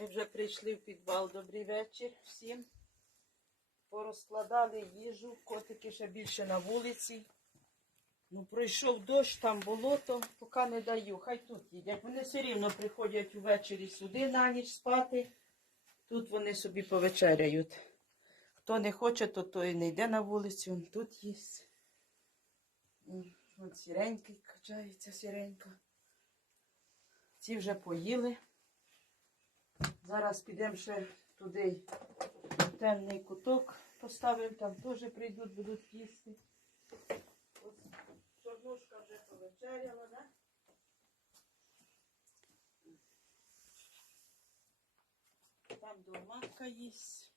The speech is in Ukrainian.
Ми вже прийшли в підвал. Добрий вечір всім. Порозкладали їжу, котики ще більше на вулиці. Ну, пройшов дощ, там болото, поки не даю. Хай тут їдять. Вони все рівно приходять увечері сюди на ніч спати. Тут вони собі повечеряють. Хто не хоче, то той не йде на вулицю. Тут є. От сіренький качається сіренька. Ці вже поїли. Зараз підемо ще туди в темний куток поставимо, там теж прийдуть, будуть їсти. Ось Чорнушка вже повечеряла, да? Там домака їсть.